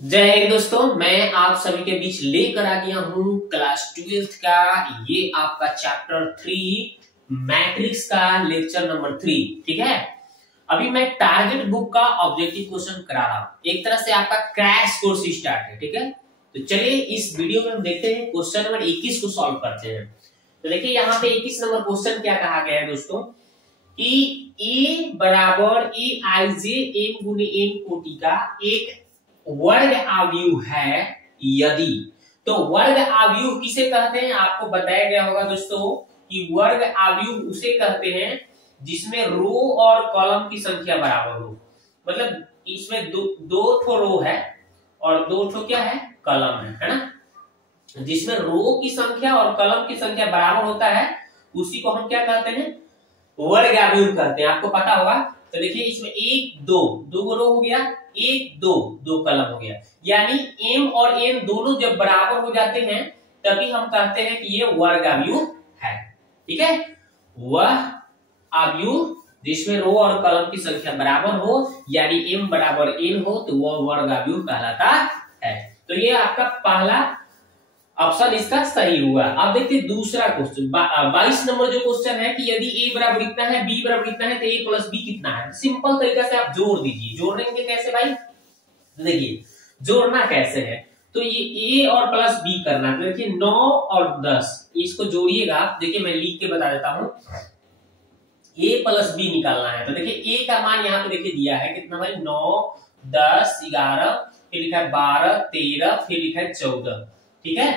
जय हिंद दोस्तों, मैं आप सभी के बीच लेकर आ गया हूं क्लास 12th का ये आपका चैप्टर 3 मैट्रिक्स का लेक्चर नंबर 3। ठीक है, अभी मैं टारगेट बुक का ऑब्जेक्टिव क्वेश्चन करा रहा हूं। एक तरह से आपका क्रैश कोर्स स्टार्ट है। ठीक है, तो चलिए इस वीडियो में हम देखते हैं क्वेश्चन नंबर 21 को सॉल्व करते हैं। तो देखिए यहाँ पे 21 नंबर क्वेश्चन क्या कहा गया है दोस्तों कि ए बराबर ए आई जे एम गुने एन कोटि का एक वर्ग आव्यूह है यदि। तो वर्ग आव्यूह किसे कहते हैं आपको बताया गया होगा दोस्तों कि वर्ग आव्यूह उसे कहते हैं जिसमें रो और कॉलम की संख्या बराबर हो। मतलब इसमें दो ठो रो है और दो ठो क्या है, कॉलम है ना। जिसमें रो की संख्या और कॉलम की संख्या बराबर होता है उसी को हम क्या कहते हैं, वर्ग आव्यूह कहते हैं। आपको पता होगा। तो देखिए इसमें एक दो रो हो गया, एक दो कलम हो गया, यानी एम और एन दोनों जब बराबर हो जाते हैं तभी हम कहते हैं कि ये वर्ग आव्यूह है। ठीक है, वह आव्यूह जिसमें रो और कलम की संख्या बराबर हो यानी एम बराबर एन हो तो वह वर्ग आव्यूह कहलाता है। तो ये आपका पहला ऑप्शन इसका सही हुआ। अब देखते दूसरा क्वेश्चन 22 नंबर जो क्वेश्चन है कि यदि a बराबर इतना है b बराबर इतना है तो a प्लस b कितना है। सिंपल तरीका से आप जोड़ दीजिए। जोड़ेंगे कैसे भाई, देखिए जोड़ना कैसे है। तो ये a और प्लस b करना है। तो देखिए 9 और 10 इसको जोड़िएगा। देखिए मैं लिख के बता देता हूं, a प्लस b निकालना है। तो देखिए a का मान यहाँ पे देखिए दिया है कितना भाई, 9 10 11, फिर लिखा है 12 13, फिर लिखा है 14। ठीक है,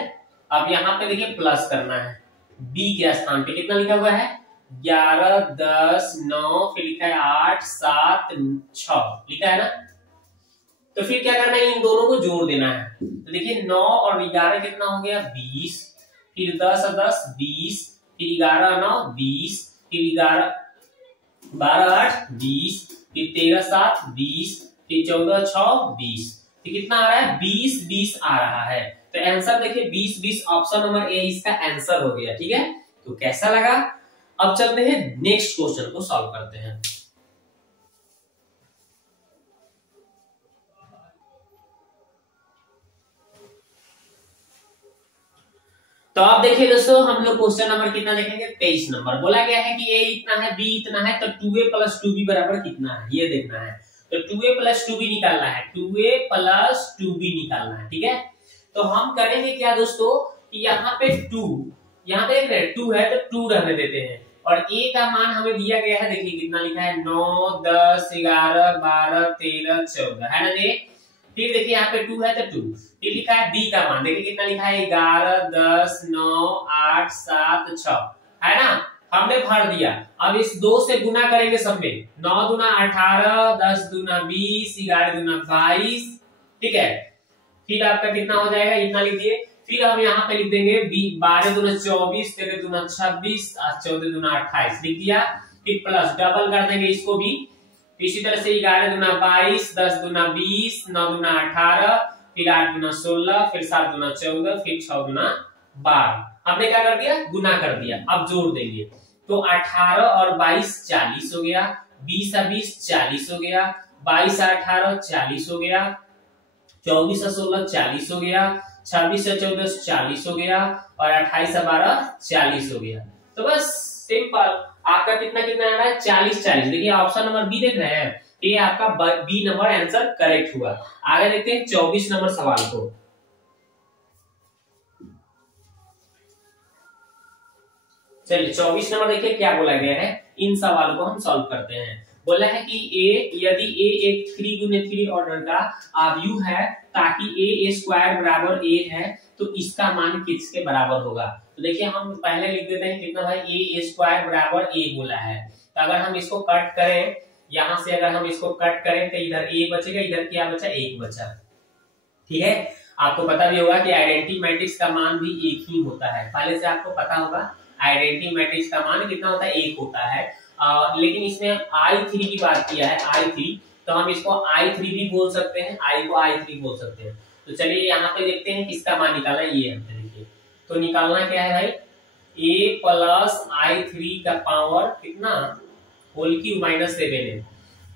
अब यहाँ पे देखिए प्लस करना है, b के स्थान पे कितना लिखा हुआ है 11 10 9, फिर लिखा है 8 7 6 लिखा है ना। तो फिर क्या करना है, इन दोनों को जोड़ देना है। तो देखिए 9 और 11 कितना हो गया 20, फिर 10 और 10 20, फिर 11 9 20, फिर 11 12 8 20, फिर 13 7 20, फिर 14 6 20। तो कितना आ रहा है 20 20 आ रहा है। तो आंसर देखिए 20 20 ऑप्शन नंबर ए इसका आंसर हो गया। ठीक है, तो कैसा लगा। अब चलते हैं नेक्स्ट क्वेश्चन को सॉल्व करते हैं। तो आप देखिए दोस्तों हम लोग क्वेश्चन नंबर कितना देखेंगे 23 नंबर। बोला गया है कि a इतना है b इतना है तो 2a प्लस 2b बराबर कितना है ये देखना है। तो 2a प्लस 2b निकालना है, 2a प्लस 2b निकालना है। ठीक है, तो हम करेंगे क्या दोस्तों कि यहाँ पे 2 यहाँ पे 2 है तो 2 रहने देते हैं और a का मान हमें दिया गया है। देखिए कितना लिखा है 9 10 11 12 13 14 है ना जी। फिर देखिए यहाँ पे 2 है तो 2, फिर लिखा है b का मान। देखिए कितना लिखा है 11 10 9 8 7 6 है ना। हमने भर दिया। अब इस 2 से गुना करेंगे सब में, 9 दूना 18 10 दूना 20 11 दूना 22। ठीक है, फिर आपका कितना हो जाएगा इतना लिखिए। फिर हम यहाँ पे लिख देंगे 12 दूना 24 13 दूना 26 14 दूना 28 लिख दिया। फिर प्लस डबल कर देंगे इसको भी। इसी तरह से 11 दूना 22 10 दूना 20 9 दूना 18, फिर 8 दूना 16, फिर 7 दूना 14, फिर 6 दूना 12। हमने क्या कर दिया, गुना कर दिया। अब जोड़ देंगे तो 18 और 22 40 हो गया, 20 और 20 40 हो गया, 22 और 18 40 हो गया, 24 और 16 40 हो गया, 26 और 14 40 हो गया और 28 और 12 40 हो गया। तो बस सिंपल आपका कितना कितना आ रहा है 40 40। देखिए ऑप्शन नंबर बी देख रहे हैं, ये आपका बी नंबर आंसर करेक्ट हुआ। आगे देखते हैं 24 नंबर सवाल को। चलिए 24 नंबर देखिए क्या बोला गया है, इन सवालों को हम सॉल्व करते हैं। बोला है कि यदि a एक 3 गुने 3 ऑर्डर का आव्यूह है ताकि a स्क्वायर बराबर a है तो इसका मान किसके बराबर होगा। तो देखिए हम पहले लिख देते हैं कितना भाई a स्क्वायर बराबर a बोला है। तो अगर हम इसको कट करें, यहां से अगर हम इसको कट करें तो इधर a बचेगा, इधर क्या बचा 1 बचा। ठीक है, आपको पता भी होगा कि आइडेंटिटी मैट्रिक्स का मान भी एक ही होता है, पहले से आपको पता होगा। आइडेंटिटी मैट्रिक्स का मान कितना होता है 1 होता है। लेकिन इसमें I3 की बात किया है, I3 तो हम इसको I3 भी बोल सकते हैं, I को I3 बोल सकते हैं। तो चलिए यहाँ पे देखते हैं किसका मान निकालना है। ये हमने देखिए तो निकालना क्या है भाई a प्लस I3 का पावर कितना होल क्यूब -7 है।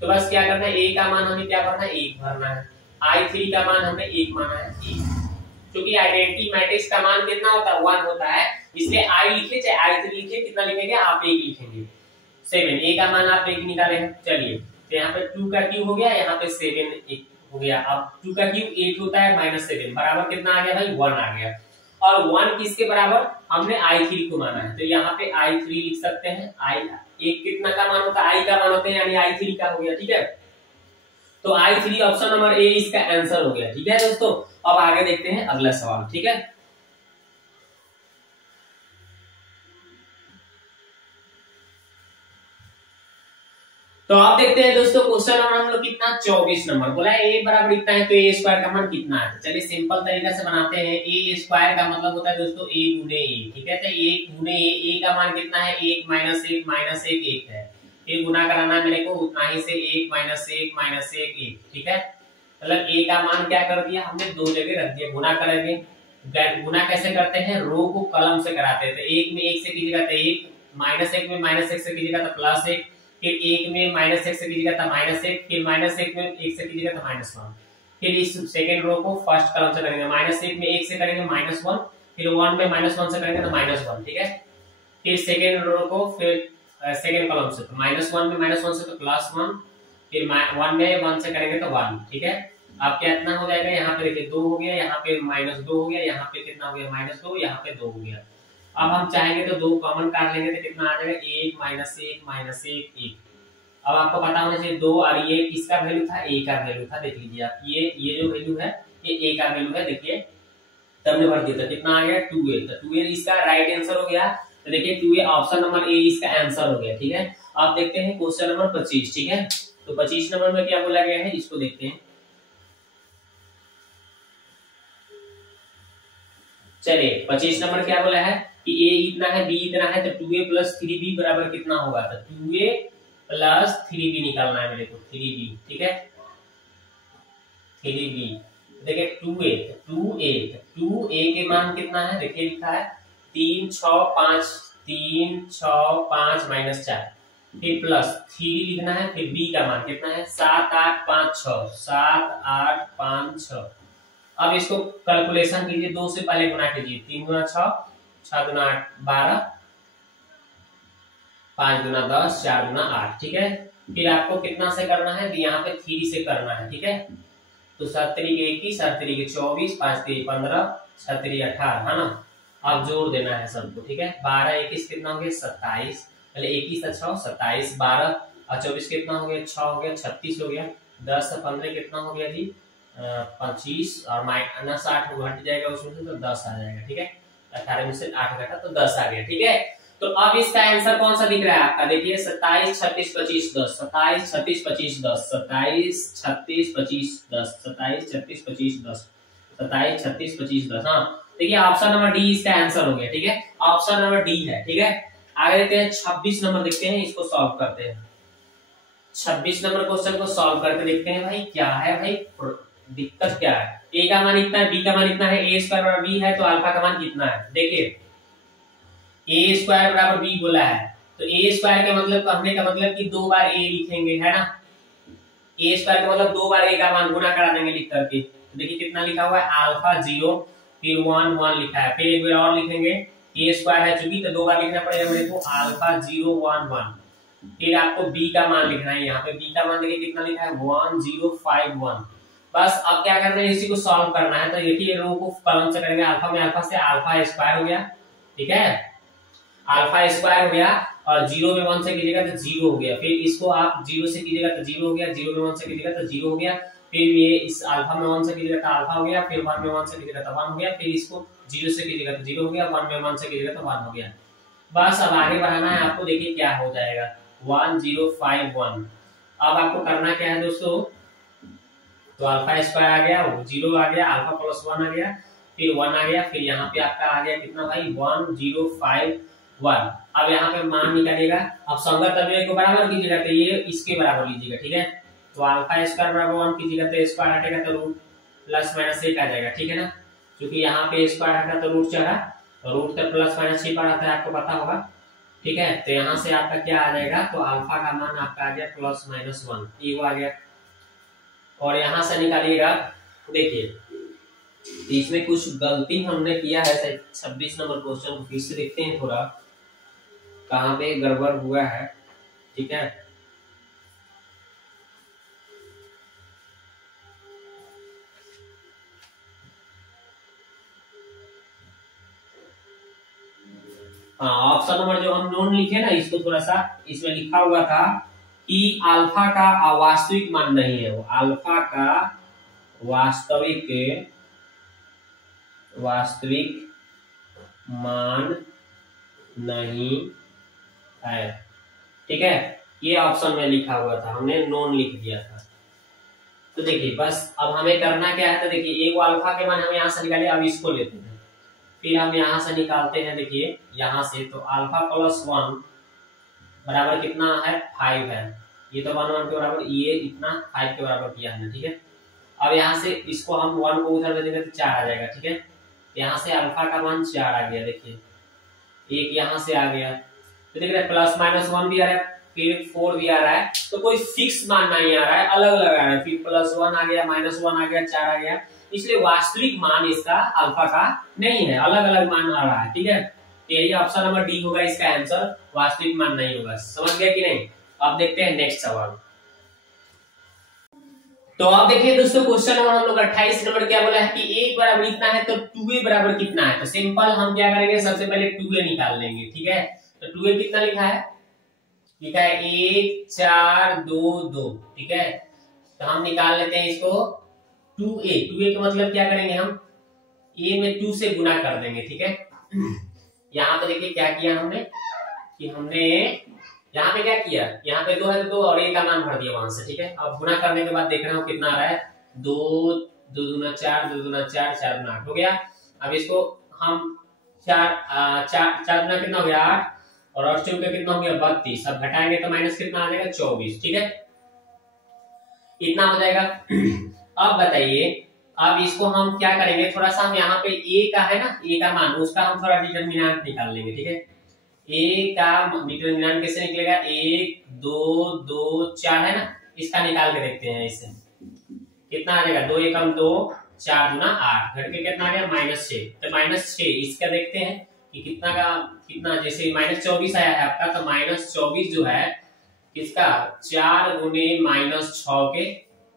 तो बस क्या करना है a का मान हमें क्या भरना है 1 भरना है। I3 का मान हमने 1 माना है, 1। क्योंकि आइडेंटिटी मैट्रिक्स का मान कितना होता है, 1 होता है, इसलिए I लिखे चाहे I3 लिखे, कितना लिखेंगे आप 1 लिखेंगे। 7 A का मान आप 1 निकाले हैं। चलिए तो यहाँ पे 2 का क्यूब हो गया, यहाँ पे 7 हो गया। अब 2 का क्यूब 8 होता है, -7 बराबर कितना आ गया भाई, 1 आ गया। और 1 किसके बराबर, हमने I3 को माना है, तो यहाँ पे I3 लिख सकते हैं। एक कितना का मान होता है, I का मान होता है, यानी I3 का हो गया, ठीक है। तो I3 ऑप्शन नंबर ए इसका आंसर हो गया, ठीक है दोस्तों। अब आगे देखते हैं अगला सवाल, ठीक है। तो आप देखते हैं दोस्तों क्वेश्चन नंबर हम लोग कितना, 24 नंबर बोला है a बराबर इतना है, तो a स्क्वायर का मान कितना है। चलिए सिंपल तरीका से बनाते हैं। a स्क्वायर का मतलब होता है दोस्तों a गुने a, ठीक है। तो a गुने a का मान कितना है, 1 -1 -1 1 है। ये गुना कराना है मेरे को, उतना ही से 1 -1 -1 1, ठीक है। मतलब a का मान क्या कर दिया हमने, दो जगह रख दिया, गुना करेंगे। गुना कैसे करते हैं, रो को कलम से कराते हैं। तो 1 में 1 से कीजिएगा तो 1, -1 में -1 से कीजिएगा तो +1, फिर 1 में -1 से कीजिएगा तो -1, फिर -1 में 1 से कीजिएगा तो -1। फिर इस सेकंड रो को फर्स्ट कॉलम से करेंगे, -1 में 1 से करेंगे -1, फिर 1 में -1 से करेंगे तो -1, ठीक है। फिर सेकंड रो को फिर सेकंड कॉलम से, तो -1 में -1 से तो +1, फिर 1 में 1 से करेंगे तो 1, ठीक है। अब कितना हो जाएगा, यहाँ पे देखिए 2 हो गया, यहाँ पे -2 हो गया, यहाँ पे कितना हो गया -2, यहाँ पे 2 हो गया। अब हम चाहेंगे तो 2 कॉमन काट लेंगे तो कितना आ जाएगा, 1 -1 1। अब आपको पता होना चाहिए 2 और ये किसका वैल्यू था, a का वैल्यू था। देख लीजिए आप, ये जो वैल्यू है ये a का वैल्यू है, देखिए तब ने भर दिया था, कितना आ गया 2a। तो 2a इसका राइट आंसर हो गया। तो देखिए 2a ऑप्शन नंबर ए इसका आंसर हो गया, ठीक है। अब देखते हैं क्वेश्चन नंबर 25, ठीक है। तो 25 नंबर में क्या बोला गया है, इसको देखते हैं। चलिए 25 नंबर क्या बोला है कि a इतना है, b इतना है, तो 2a + 3b बराबर कितना होगा। तो 2a + 3b निकालना है मेरे को, 3b, ठीक है। 3b देखिए 2a के मान कितना है, देखिए लिखा है 3 6 5 3 6 5 -4, फिर +3 लिखना है, फिर b का मान कितना है 7 8 5 6 7 8 5 6। अब इसको कैलकुलेशन कीजिए, 2 से पहले गुना कीजिए, 3 गुना 6 6 गुना 8 12, 5 गुना 10 4 गुना 8, ठीक है। फिर आपको कितना से करना है, यहाँ पे 3 से करना है, ठीक है। तो 7 3 21 7 3 24 5 3 15 6 3 18, है ना। अब जोड़ देना है सबको, ठीक है। 12 21 कितना हो गया 27, पहले 21 से 6 27, 12 और 24 कितना हो गया 6 हो गया 36 हो गया, 10 से 15 कितना हो गया जी 25, और -8 घट जाएगा उसमें से तो 10 आ जाएगा, ठीक है। 18 में से 8 घटा तो 10 आ गया, ठीक है। तो अब इसका आंसर कौन सा दिख रहा है आपका, देखिए 27 36 25 10, 27 36 25 10, 27 36 25 10, 27 36 25 10, 27 36 25 10। हाँ देखिए ऑप्शन नंबर डी इसका आंसर हो गया, ठीक है। ऑप्शन नंबर डी है, ठीक है। आगे देखते हैं 26 नंबर, देखते हैं इसको सॉल्व करते हैं। 26 नंबर क्वेश्चन को सॉल्व करके देखते हैं भाई क्या है, भाई दिक्कत क्या है। a का मान इतना है, b का मान इतना है, a स्क्वायर बराबर b है, तो अल्फा का मान कितना है। देखिए a स्क्वायर बराबर b बोला है, तो a स्क्वायर का मतलब कहने का मतलब कि 2 बार a लिखेंगे, है ना। a स्क्वायर का मतलब 2 बार a का मान गुना करा देंगे लिख करके। तो देखिए कितना लिखा हुआ है, अल्फा 0 फिर 1 1 लिखा है, फिर एक बार और लिखेंगे, a स्क्वायर है चूंकि, तो 2 बार लिखना पड़ेगा मेरे को, अल्फा 0 1 1। फिर आपको b का मान लिखना है, यहाँ पे b का मान देखिए कितना लिखा है 1051। बस अब क्या करना है, इसी को सॉल्व करना है। तो देखिए रो को कॉलम से करेंगे, अल्फा में अल्फा से अल्फा स्क्वायर हो गया, ठीक है, अल्फा स्क्वायर हो गया, और 0 में 1 से कीजिएगा तो 0 हो गया, फिर इसको आप 0 से कीजिएगा तो 0 हो गया, 0 में 1 से कीजिएगा तो 0 हो गया, फिर ये इस अल्फा में 1 से कीजिएगा तो अल्फा हो गया, फिर 1 में 1 से कीजिएगा तो 1 हो गया, फिर इसको 0 से कीजिएगा तो 0 हो गया, 1 में 1 से कीजिएगा तो 1 हो गया। बस अब आगे बढ़ाना है आपको, देखिए क्या हो जाएगा 1051। अब आपको करना क्या है दोस्तों, तो अल्फा स्क्वायर आ गया, 0 आ गया, अल्फा + 1 आ गया, फिर 1 आ गया, फिर यहाँ पे आपका आ गया कितना भाई 1051। अब यहाँ पे मान निकालिएगा, अब संगत अवयव को बराबर कीजिएगा, तो ये इसके बराबर लीजिएगा, ठीक है। तो अल्फा स्क्वायर बराबर 1 कीजिएगा तो स्क्वायर हटेगा तो रूट +-1 आ जाएगा, ठीक है ना। क्योंकि यहाँ पे स्क्वायर हटा तो रूट चढ़ा, तो रूट तो +-6 पर आता है, आपको पता होगा, ठीक है। तो यहाँ से आपका क्या आ जाएगा, तो अल्फा का मान आपका आ गया +-1, ये आ गया। और यहाँ से निकालिएगा देखिए इसमें कुछ गलती हमने किया है। 26 नंबर क्वेश्चन को फिर से देखते हैं थोड़ा कहाँ पे गड़बड़ हुआ है। ठीक है, हाँ ऑप्शन नंबर जो हम नोन लिखे ना, इसको थोड़ा सा, इसमें लिखा हुआ था कि अल्फा का अवास्तविक मान नहीं है, वो अल्फा का वास्तविक मान नहीं है। ठीक है, ये ऑप्शन में लिखा हुआ था, हमने नोन लिख दिया था। तो देखिए बस अब हमें करना क्या है, तो देखिए एक अल्फा के मान हमें यहां से निकाले, अब इसको लेते हैं, फिर हम यहां से निकालते हैं। देखिए यहां से तो अल्फा प्लस 1 बराबर कितना है, 5 है। ये तो 1 1 के बराबर, ये इतना 5 के बराबर किया हमने। ठीक है, अब यहाँ से इसको हम 1 को उधर भेजेंगे तो 4 आ जाएगा। ठीक है, यहाँ से अल्फा का मान 4 आ गया। देखिए एक यहाँ से आ गया, तो देख रहे हैं प्लस माइनस 1 भी आ रहा है, फिर 4 भी आ रहा है, तो कोई फिक्स मान नहीं आ रहा है, अलग अलग आ रहा है। फिर प्लस 1 आ गया, माइनस 1 आ गया, 4 आ गया, इसलिए वास्तविक मान इसका अल्फा का नहीं है, अलग अलग मान आ रहा है। ठीक है, तो यही ऑप्शन नंबर डी होगा इसका आंसर, वास्तविक मान नहीं होगा। समझ गया कि नहीं? अब देखते हैं नेक्स्ट सवाल। तो आप देखिए दोस्तों क्वेश्चन नंबर हम लोग 28 नंबर क्या बोला है कि एक बराबर इतना है तो 2a बराबर कितना है। तो सिंपल हम क्या करेंगे, सबसे पहले 2a निकाल लेंगे। ठीक है, तो 2a कितना लिखा है, लिखा है 1 4 2 2। ठीक है, तो हम निकाल लेते हैं इसको 2a का मतलब क्या करेंगे, हम a में 2 से गुना कर देंगे। ठीक है, यहाँ पे देखिए क्या किया हमने कि हमने यहाँ पे क्या किया, यहाँ पे 2 है तो 2 और a का मान भर दिया वहां से। ठीक है, अब गुना करने के बाद देख रहे हो कितना आ रहा है, 2 2 दूना 4 2 दूना 4 4 दूना 8 हो गया। अब इसको हम 4 दूना कितना हो गया 8 और 8 चौके कितना हो गया 32। अब घटाएंगे तो माइनस कितना आ जाएगा 24। ठीक है, इतना हो जाएगा। अब बताइए, अब इसको हम क्या करेंगे, थोड़ा सा हम यहाँ पे a का है ना, a का मान, उसका हम थोड़ा डिटरमिनेंट निकाल लेंगे। ठीक है, a का डिटरमिनेंट कैसे निकलेगा, 1 2 2 4 है ना, इसका निकाल के देखते हैं। इससे कितना आ जाएगा, 2 एकम 2 4 दूना 8, घट के कितना आ गया -6। तो -6 इसका देखते हैं कि कितना का कितना, जैसे -24 आया है आपका, तो -24 जो है किसका, 4 गुने -6 के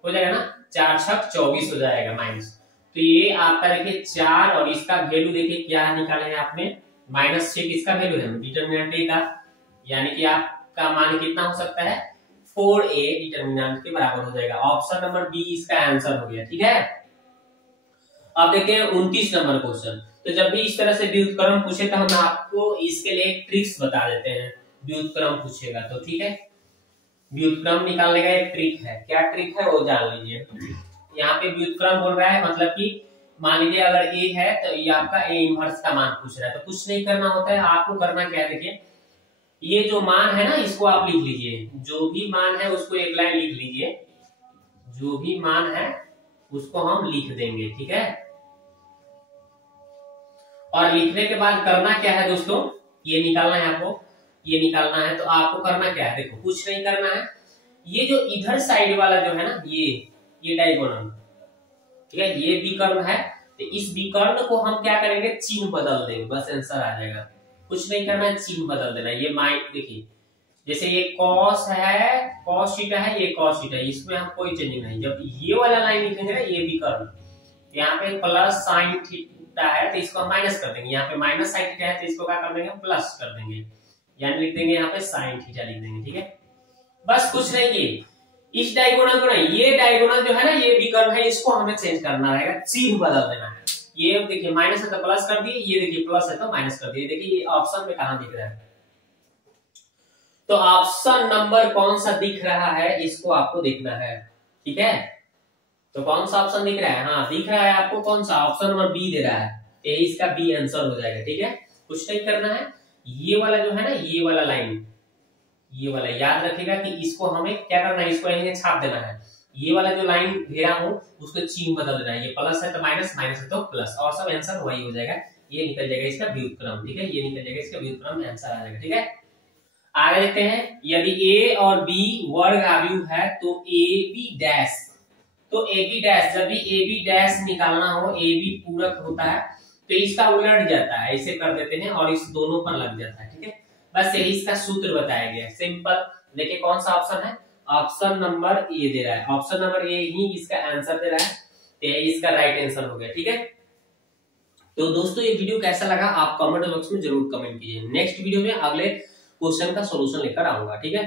हो जाएगा ना, 4 6 24 हो जाएगा माइनस। तो ये आपका देखिए 4 और इसका वैल्यू देखिए क्या निकाले हैं आपने, -6 किसका वैल्यू है, डिटरमिनेंट का, यानी कि आपका मान कितना हो सकता है 4a डिटरमिनेंट के बराबर हो जाएगा। ऑप्शन नंबर बी इसका आंसर हो गया। ठीक है, अब देखते हैं 29 नंबर क्वेश्चन। तो जब भी इस तरह से व्युत्क्रम पूछे तो हम आपको इसके लिए ट्रिक्स बता देते हैं। व्युत्क्रम पूछेगा तो ठीक है, व्युत्क्रम निकालने का एक ट्रिक है, क्या ट्रिक है वो जान लीजिए। यहाँ पे व्युत्क्रम बोल रहा है, मतलब कि मान लीजिए अगर a है तो ये आपका a इनवर्स का मान पूछ रहा है, तो कुछ नहीं करना होता है, आपको करना क्या है, देखिए ये जो मान है ना इसको आप लिख लीजिए, जो भी मान है उसको एक लाइन लिख लीजिए, जो भी मान है उसको हम लिख देंगे। ठीक है, और लिखने के बाद करना क्या है दोस्तों, ये निकालना है आपको, ये निकालना है। तो आपको करना क्या है, देखो कुछ नहीं करना है, ये जो इधर साइड वाला जो है ना, ये डायगोनल, ठीक है, ये विकर्ण है, तो इस विकर्ण को हम क्या करेंगे, चिन्ह बदल देंगे, बस आंसर आ जाएगा। कुछ नहीं करना है, चिन्ह बदल देना। ये माइनस, देखिए जैसे ये कॉस है, कॉस थीटा है, ये कॉस थीटा है, इसमें हम कोई चेंजिंग नहीं। जब ये वाला लाइन लिखेंगे ना, ये विकर्ण, यहाँ पे प्लस साइन थीटा है तो इसको हम माइनस कर देंगे, यहाँ पे माइनस साइन थीटा है तो इसको क्या कर देंगे, प्लस कर देंगे, यानी लिख देंगे यहाँ पे साइन थीटा लिख देंगे। ठीक है, बस कुछ नहीं, ये इस डायगोनल को नहीं, ये डायगोनल जो है ना, ये विकर्ण है, इसको हमें चेंज करना रहेगा, चिन्ह बदल देना है। ये देखिए माइनस है तो प्लस कर दिए, ये देखिए प्लस है तो माइनस कर दिए। देखिए ये ऑप्शन में कहां दिख रहा है, तो ऑप्शन नंबर कौन सा दिख रहा है इसको आपको देखना है। ठीक है, तो कौन सा ऑप्शन दिख रहा है, हाँ दिख रहा है आपको, कौन सा, ऑप्शन नंबर बी दे रहा है, तो इसका बी आंसर हो जाएगा। ठीक है, कुछ नहीं करना है, ये वाला जो है ना, ये वाला लाइन, ये वाला याद रखिएगा कि इसको हमें क्या करना है, इसको यहीं छाप देना है। ये वाला जो लाइन घेरा हूं उसको चिन्ह बदल देना है, ये प्लस है तो माइनस, माइनस है तो प्लस, और सब आंसर वही हो जाएगा, ये निकल जाएगा इसका व्युत्क्रम। ठीक है, ये निकल जाएगा इसका व्युत्क्रम, आंसर आ जाएगा। ठीक है, आगे देखते हैं, यदि a और b वर्ग आव्यूह है तो ab डैश, तो तो ए बी डैश, जब भी ए बी डैश निकालना हो, ए बी पूरक होता है तो इसका उलट जाता है, ऐसे कर देते हैं और इस दोनों पर लग जाता है। ठीक है, बस यही इसका सूत्र बताया गया, सिंपल। देखिए कौन सा ऑप्शन है, ऑप्शन नंबर ए दे रहा है, ऑप्शन नंबर ए ही इसका आंसर दे रहा है, तो इसका राइट आंसर हो गया। ठीक है, तो दोस्तों ये वीडियो कैसा लगा आप कमेंट बॉक्स में जरूर कमेंट कीजिए। नेक्स्ट वीडियो में अगले क्वेश्चन का सॉल्यूशन लेकर आऊंगा। ठीक है।